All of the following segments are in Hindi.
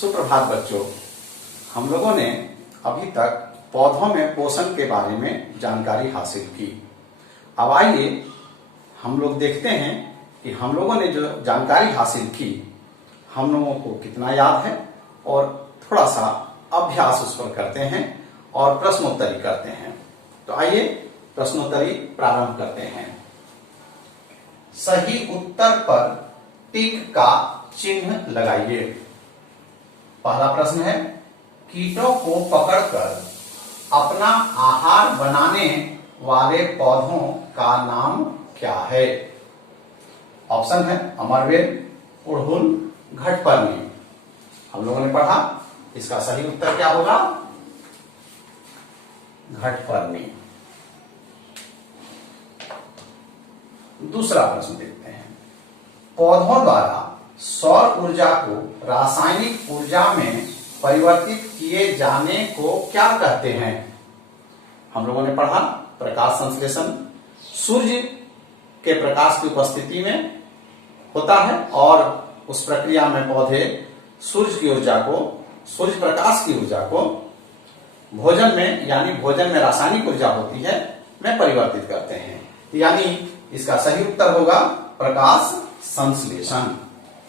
सुप्रभात बच्चों। हम लोगों ने अभी तक पौधों में पोषण के बारे में जानकारी हासिल की। अब आइए हम लोग देखते हैं कि हम लोगों ने जो जानकारी हासिल की हम लोगों को कितना याद है, और थोड़ा सा अभ्यास उस पर करते हैं और प्रश्नोत्तरी करते हैं। तो आइए प्रश्नोत्तरी प्रारंभ करते हैं। सही उत्तर पर टिक का चिन्ह लगाइए। पहला प्रश्न है, कीटों को पकड़कर अपना आहार बनाने वाले पौधों का नाम क्या है? ऑप्शन है अमरवेल, उड़हुल, घटपर्णी। हम लोगों ने पढ़ा, इसका सही उत्तर क्या होगा? घटपर्णी। दूसरा प्रश्न देखते हैं, पौधों द्वारा सौर ऊर्जा को रासायनिक ऊर्जा में परिवर्तित किए जाने को क्या कहते हैं? हम लोगों ने पढ़ा, प्रकाश संश्लेषण सूर्य के प्रकाश की उपस्थिति में होता है और उस प्रक्रिया में पौधे सूर्य की ऊर्जा को, सूर्य प्रकाश की ऊर्जा को भोजन में, यानी भोजन में रासायनिक ऊर्जा होती है, में परिवर्तित करते हैं। यानी इसका सही उत्तर होगा प्रकाश संश्लेषण,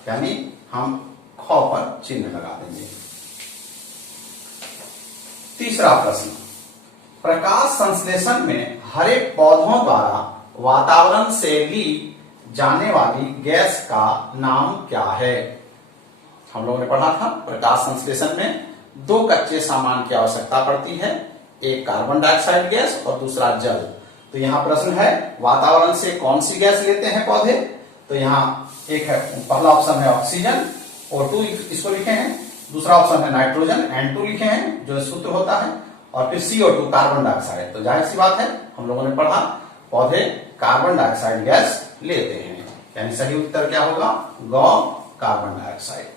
यानी हम ख पर चिन्ह लगा देंगे। तीसरा प्रश्न, प्रकाश संश्लेषण में हरे पौधों द्वारा वातावरण से ली जाने वाली गैस का नाम क्या है? हम लोगों ने पढ़ा था, प्रकाश संश्लेषण में दो कच्चे सामान की आवश्यकता पड़ती है, एक कार्बन डाइऑक्साइड गैस और दूसरा जल। तो यहाँ प्रश्न है, वातावरण से कौन सी गैस लेते हैं पौधे? तो यहाँ एक है, पहला ऑप्शन है ऑक्सीजन, O2 इसको लिखे हैं, दूसरा ऑप्शन है नाइट्रोजन, N2 लिखे हैं जो सूत्र होता है, और फिर CO2 कार्बन डाइऑक्साइड। तो जाहिर सी बात है, हम लोगों ने पढ़ा, पौधे कार्बन डाइऑक्साइड गैस लेते हैं, यानी सही उत्तर क्या होगा? ग कार्बन डाइऑक्साइड।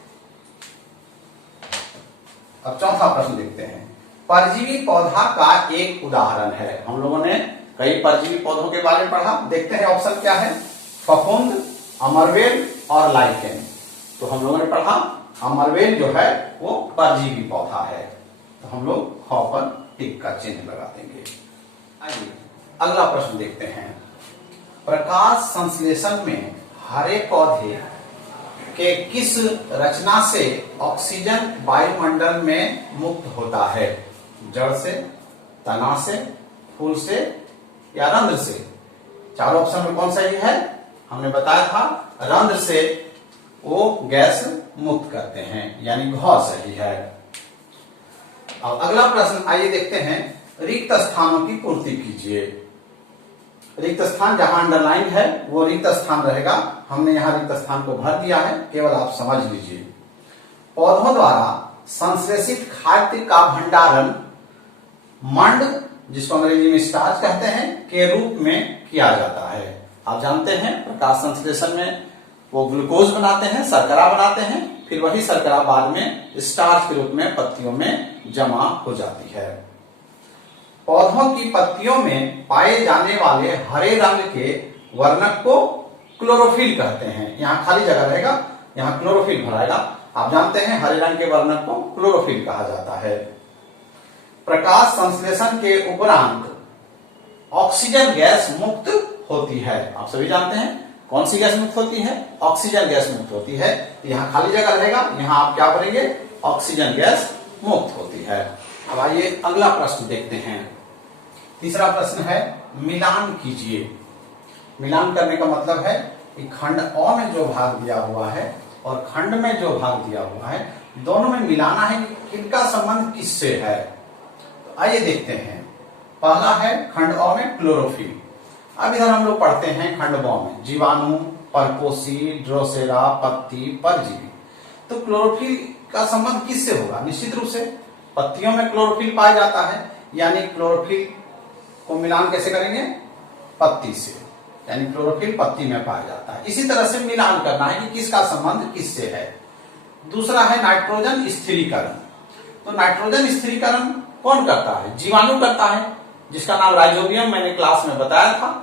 अब चौथा प्रश्न देखते हैं, परजीवी पौधा का एक उदाहरण है। हम लोगों ने कई परजीवी पौधों के बारे में पढ़ा, देखते हैं ऑप्शन क्या है? फफूंद, अमरवेल और लाइकेन। तो हम लोगों ने पढ़ा, अमरवेल जो है वो परजीवी पौधा है, तो हम लोग ख पर टिक का चिन्ह लगा देंगे। आइए अगला प्रश्न देखते हैं, प्रकाश संश्लेषण में हरे पौधे के किस रचना से ऑक्सीजन वायुमंडल में मुक्त होता है? जड़ से, तना से, फूल से या रंध्र से? चारों ऑप्शन में कौन सही है? हमने बताया था रंध्र से वो गैस मुक्त करते हैं, यानी घ सही है। अब अगला प्रश्न आइए देखते हैं, रिक्त स्थानों की पूर्ति कीजिए। रिक्त स्थान जहां अंडरलाइन है वो रिक्त स्थान रहेगा, हमने यहां रिक्त स्थान को भर दिया है, केवल आप समझ लीजिए। पौधों द्वारा संश्लेषित खाद्य का भंडारण मंड, जिसको अंग्रेजी में स्टार्च कहते हैं, के रूप में किया जाता है। आप जानते हैं प्रकाश संश्लेषण में वो ग्लूकोज बनाते हैं, शर्करा बनाते हैं, फिर वही शर्करा बाद में स्टार्च के रूप में पत्तियों में जमा हो जाती है। पौधों की पत्तियों में पाए जाने वाले हरे रंग के वर्णक को क्लोरोफिल कहते हैं। यहाँ खाली जगह रहेगा, यहाँ क्लोरोफिल भराएगा। आप जानते हैं हरे रंग के वर्णक को क्लोरोफिल कहा जाता है। प्रकाश संश्लेषण के उपरांत ऑक्सीजन गैस मुक्त होती है। आप सभी जानते हैं कौन सी गैस मुक्त होती है? ऑक्सीजन गैस मुक्त होती है। यहाँ खाली जगह रहेगा, यहाँ आप क्या भरेंगे? ऑक्सीजन गैस मुक्त होती है। अब आइए अगला प्रश्न देखते हैं। तीसरा प्रश्न है, मिलान कीजिए। मिलान करने का मतलब है कि खंड अ में जो भाग दिया हुआ है और खंड में जो भाग दिया हुआ है, दोनों में मिलाना है कि इनका संबंध किससे है। तो आइए देखते हैं। पहला है खंड अ में क्लोरोफिल। अब इधर हम लोग पढ़ते हैं खंड ब में जीवाणु, परपोषी, ड्रोसेरा, पत्ती, परजीवी। तो क्लोरोफिल का संबंध किससे होगा? निश्चित रूप से पत्तियों में क्लोरोफिल पाया जाता है, यानी क्लोरोफिल को मिलान कैसे करेंगे? पत्ती से, यानी क्लोरोफिल पत्ती में पाया जाता है। इसी तरह से मिलान करना है कि किसका संबंध किससे है। दूसरा है नाइट्रोजन स्थिरीकरण। तो नाइट्रोजन स्थिरीकरण कौन करता है? जीवाणु करता है, जिसका नाम राइजोबियम मैंने क्लास में बताया था।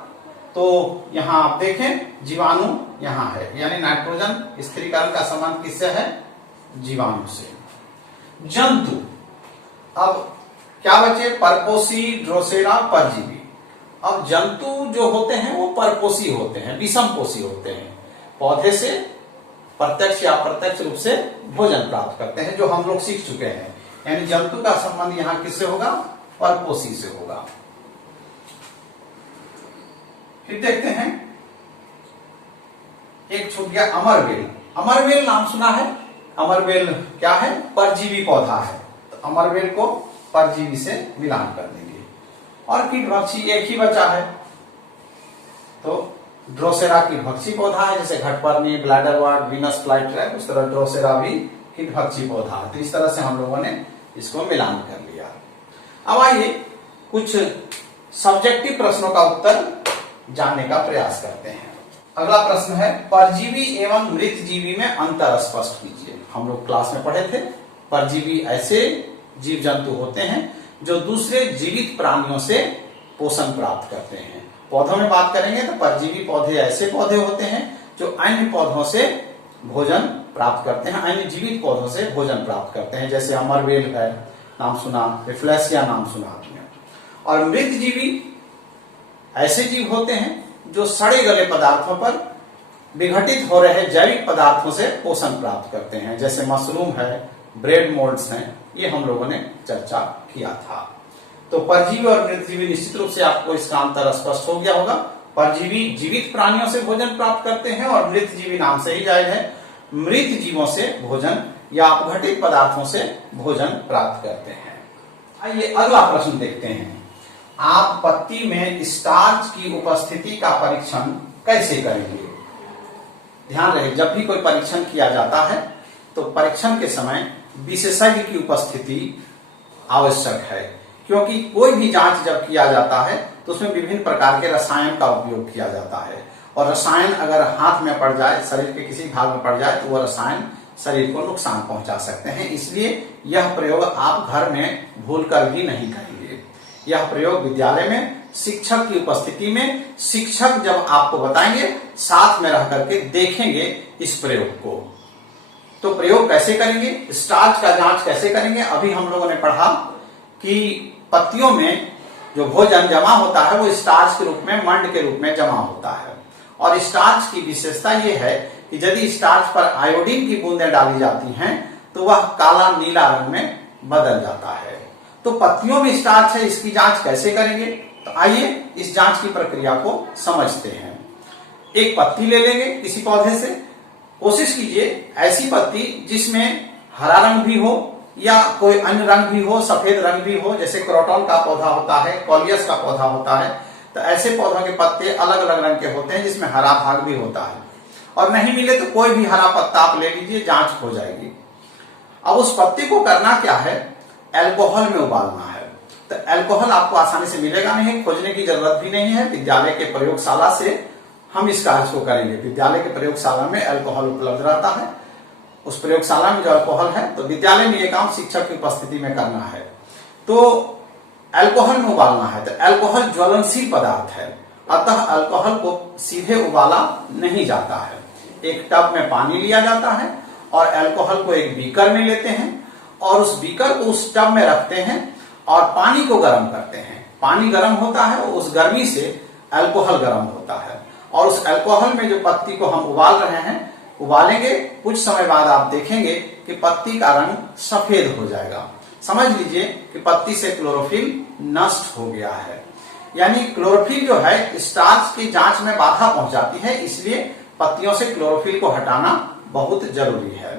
तो यहाँ आप देखें जीवाणु यहाँ है, यानी नाइट्रोजन स्थिरीकरण का संबंध किससे है? जीवाणु से। जंतु। अब क्या बचे? परपोषी, ड्रोसेरा, परजीवी। अब जंतु जो होते हैं वो परपोषी होते हैं, विषमपोषी होते हैं, पौधे से प्रत्यक्ष या अप्रत्यक्ष रूप से भोजन प्राप्त करते हैं, जो हम लोग सीख चुके हैं। यानी जंतु का संबंध यहां किससे होगा? परपोषी से होगा। फिर देखते हैं, एक छूट गया अमरबेल। अमरबेल नाम सुना है? अमरबेल क्या है? परजीवी पौधा है। तो अमरबेल को परजीवी से मिलान कर देंगे। और कीटभक्षी एक ही बचा है, तो ड्रोसेरा कीटभक्षी पौधा है, जैसे घटपर्णी, ब्लैडरवर्ट, वीनस फ्लाईट्रैप, उस तरह ड्रोसेरा भी कीटभक्षी पौधा है। तो इस तरह से हम लोगों ने इसको मिलान कर लिया। अब आइए कुछ सब्जेक्टिव प्रश्नों का उत्तर जानने का प्रयास करते हैं। अगला प्रश्न है, परजीवी एवं मृत जीवी में अंतर स्पष्ट कीजिए। हम लोग क्लास में पढ़े थे, परजीवी ऐसे जीव जंतु होते हैं जो दूसरे जीवित प्राणियों से पोषण प्राप्त करते हैं। पौधों में बात करेंगे तो परजीवी पौधे ऐसे पौधे होते हैं जो अन्य पौधों से भोजन प्राप्त करते हैं, अन्य जीवित पौधों से भोजन प्राप्त करते हैं, जैसे अमरबेल है, नाम सुना, रिफ्लेशिया नाम सुना आपने। और मृत जीवी ऐसे जीव होते हैं जो सड़े गले पदार्थों पर विघटित हो रहे जैविक पदार्थों से पोषण प्राप्त करते हैं, जैसे मशरूम है, ब्रेड मोल्ड्स हैं, ये हम लोगों ने चर्चा किया था। तो परजीवी और मृतजीवी निश्चित रूप से आपको इसका अंतर स्पष्ट हो गया होगा। परजीवी जीवित प्राणियों से भोजन प्राप्त करते हैं और मृतजीवी नाम से ही जाहिर है मृत जीवों से भोजन या अपघटित पदार्थों से भोजन प्राप्त करते हैं। आइए अगला प्रश्न देखते हैं, आप पत्ती में स्टार्च की उपस्थिति का परीक्षण कैसे करेंगे? ध्यान रहे, जब भी कोई परीक्षण किया जाता है तो परीक्षण के समय विशेषज्ञ की उपस्थिति आवश्यक है, क्योंकि कोई भी जांच जब किया जाता है तो उसमें विभिन्न प्रकार के रसायन का उपयोग किया जाता है, और रसायन अगर हाथ में पड़ जाए, शरीर के किसी भाग में पड़ जाए, तो वह रसायन शरीर को नुकसान पहुंचा सकते हैं। इसलिए यह प्रयोग आप घर में भूलकर भी नहीं करेंगे। यह प्रयोग विद्यालय में शिक्षक की उपस्थिति में, शिक्षक जब आपको बताएंगे, साथ में रह करके देखेंगे इस प्रयोग को। तो प्रयोग कैसे करेंगे, स्टार्च का जांच कैसे करेंगे? अभी हम लोगों ने पढ़ा कि पत्तियों में जो भोजन जमा होता है वो स्टार्च के रूप में, मंड के रूप में जमा होता है। और स्टार्च की विशेषता ये है कि यदि स्टार्च पर आयोडीन की बूंदें डाली जाती हैं तो वह काला नीला रंग में बदल जाता है। तो पत्तियों में स्टार्च है, इसकी जांच कैसे करेंगे? तो आइए इस जांच की प्रक्रिया को समझते हैं। एक पत्ती ले लेंगे किसी पौधे से, कोशिश कीजिए ऐसी पत्ती जिसमें हरा रंग भी हो या कोई अन्य रंग भी हो, सफेद रंग भी हो, जैसे क्रोटॉन का पौधा होता है, कॉलियस का पौधा होता है। तो ऐसे पौधों के पत्ते अलग अलग रंग के होते हैं जिसमें हरा भाग भी होता है। और नहीं मिले तो कोई भी हरा पत्ता आप ले लीजिए, जांच हो जाएगी। अब उस पत्ते को करना क्या है, अल्कोहल में उबालना है। तो अल्कोहल आपको आसानी से मिलेगा नहीं, खोजने की जरूरत भी नहीं है। विद्यालय के प्रयोगशाला से हम इस कार्य को करेंगे। विद्यालय के प्रयोगशाला में अल्कोहल उपलब्ध रहता है। उस प्रयोगशाला में जो अल्कोहल है, तो विद्यालय में यह काम शिक्षक की उपस्थिति में करना है। तो अल्कोहल में उबालना है। तो अल्कोहल ज्वलनशील पदार्थ है, अतः अल्कोहल को सीधे उबाला नहीं जाता है। एक टब में पानी लिया जाता है और अल्कोहल को एक बीकर में लेते हैं और उस बीकर को उस टब में रखते हैं और पानी को गर्म करते हैं। पानी गर्म होता है, उस गर्मी से अल्कोहल गर्म होता है और उस अल्कोहल में जो पत्ती को हम उबाल रहे हैं, उबालेंगे, कुछ समय बाद आप देखेंगे कि पत्ती का रंग सफेद हो जाएगा। समझ लीजिए कि पत्ती से क्लोरोफिल नष्ट हो गया है। यानी क्लोरोफिल जो है स्टार्च की जांच में बाधा पहुंचाती है, इसलिए पत्तियों से क्लोरोफिल को हटाना बहुत जरूरी है।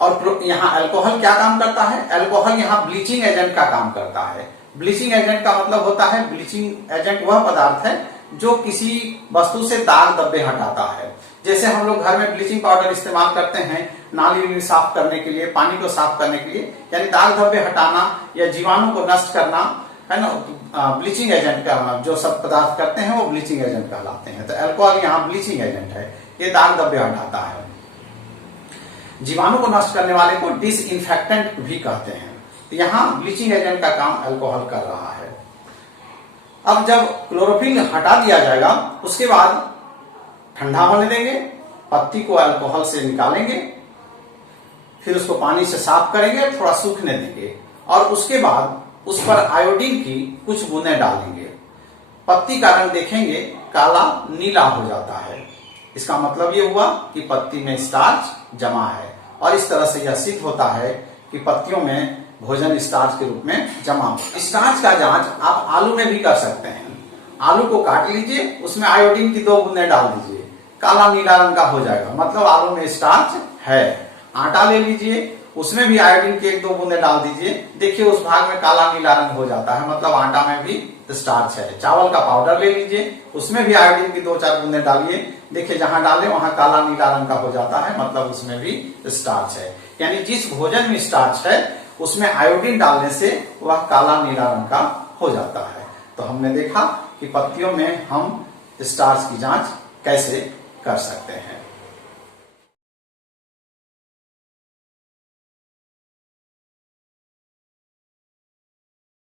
और यहाँ अल्कोहल क्या काम करता है? अल्कोहल यहाँ ब्लीचिंग एजेंट का काम करता है। ब्लीचिंग एजेंट का मतलब होता है, ब्लीचिंग एजेंट वह पदार्थ है जो किसी वस्तु से दाग धब्बे हटाता है। जैसे हम लोग घर में ब्लीचिंग पाउडर इस्तेमाल करते हैं नाली साफ करने के लिए, पानी को साफ करने के लिए, यानी दाग धब्बे हटाना या जीवाणु को नष्ट करना है ना। ब्लीचिंग एजेंट का जो सब पदार्थ करते हैं वो ब्लीचिंग एजेंट कहलाते हैं। तो अल्कोहल यहाँ ब्लीचिंग एजेंट है, ये दाग धब्बे हटाता है। जीवाणु को नष्ट करने वाले को डिसइंफेक्टेंट भी कहते हैं। तो यहाँ ब्लीचिंग एजेंट का काम अल्कोहल कर रहा है। अब जब क्लोरोफिल हटा दिया जाएगा, उसके बाद ठंडा होने देंगे, पत्ती को अल्कोहल से निकालेंगे फिर उसको पानी से साफ करेंगे, थोड़ा सूखने देंगे और उसके बाद उस पर आयोडीन की कुछ बूंदें डालेंगे। पत्ती का रंग देखेंगे काला नीला हो जाता है। इसका मतलब ये हुआ कि पत्ती में स्टार्च जमा है और इस तरह से यह सिद्ध होता है कि पत्तियों में भोजन स्टार्च के रूप में जमा हो। स्टार्च का जांच आप आलू में भी कर सकते हैं। आलू को काट लीजिए, उसमें आयोडीन की 2 बूंदें डाल दीजिए, काला नीला रंग का हो जाएगा, मतलब आलू में स्टार्च है। आटा ले लीजिए, उसमें भी आयोडीन की 1-2 बूंदें डाल दीजिए, देखिए उस भाग में काला नीला रंग हो जाता है, मतलब आटा में भी स्टार्च है। चावल का पाउडर ले लीजिए, उसमें भी आयोडीन की 2-4 बूंदें डालिए, देखिए जहां डाले वहां काला नीला रंग का हो जाता है, मतलब उसमें भी स्टार्च है। यानी जिस भोजन में स्टार्च है उसमें आयोडीन डालने से वह काला नीला रंग का हो जाता है। तो हमने देखा कि पत्तियों में हम स्टार्च की जांच कैसे कर सकते हैं।